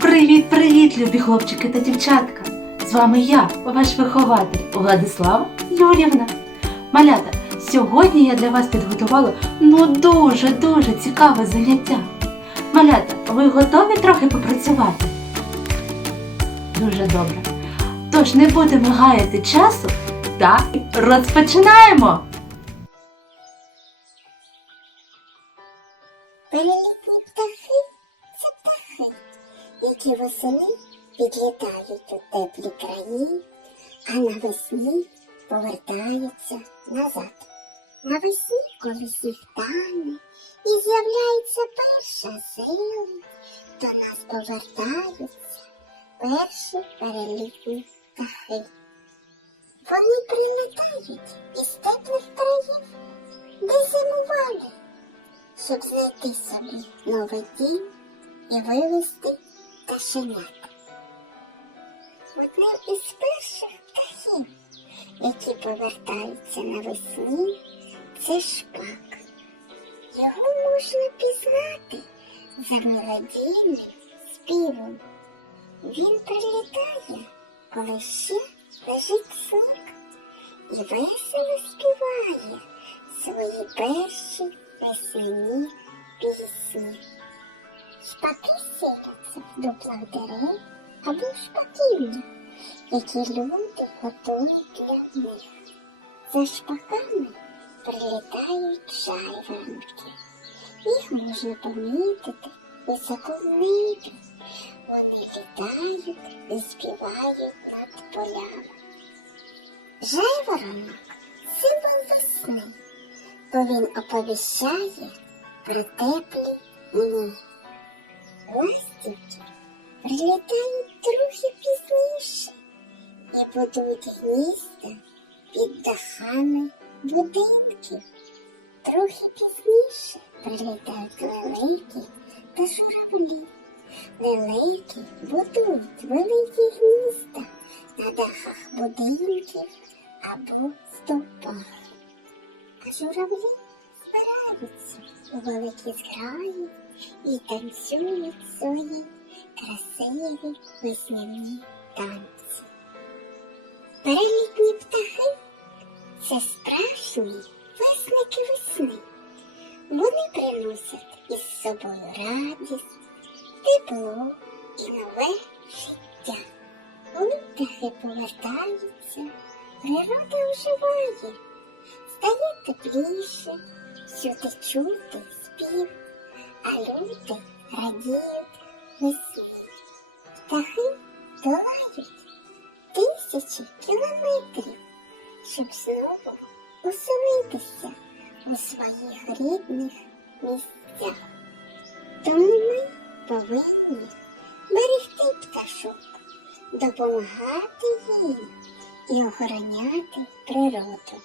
Привіт-привіт, любі хлопчики та дівчатка! З вами я, ваш вихователь Владислава Юрівна. Малята, сьогодні я для вас підготувала ну дуже-дуже цікаве заняття. Малята, ви готові трохи попрацювати? Дуже добре. Тож не будемо гаяти часу та розпочинаємо! Перелітні птахи це птахи, які восени підлітають у теплі краї, а навесні повертаються назад. Навесні, коли сніг тане і з'являється перша зелень, до нас повертаються перші перелітні птахи. Вони прилітають із теплих країв, де зимували щоб знайти собі новий дім і вивезти пташенят. Одним із перших птахів, які повертаються навесні, це шпак. Його можна пізнати за мелодійним співом. Він прилітає, коли ще лежить сніг, і весело співає свої перші весняні пісні. Шпаки селяться в дуплах або шпаківня, які люди готують для них. За шпаками прилітають жайворонки. Їх можна помітити високо в небі. Вони літають і співають над полями. Жайворонок символ весни бо він оповіщає про теплі дні. Ластівки прилітають трохи пізніше і будують гнізда під дахами будинків. Трохи пізніше прилітають лелеки та журавлі. Лелеки будують великі гнізда на дахах будинків або стовпах. А журавлі збираються великі зграї і танцюють свої красиві весняні танці. Перелітні птахи це справжні весники весни. Вони приносять із собою радість, тепло і нове життя. Коли птахи повертаються, природа оживає стає тепліше, всюди чути спів, а люди радіють весні. Птахи долають тисячі кілометрів, щоб знову оселитися у своїх рідних місцях. Тому ми повинні берегти пташок, допомагати їм і охороняти природу.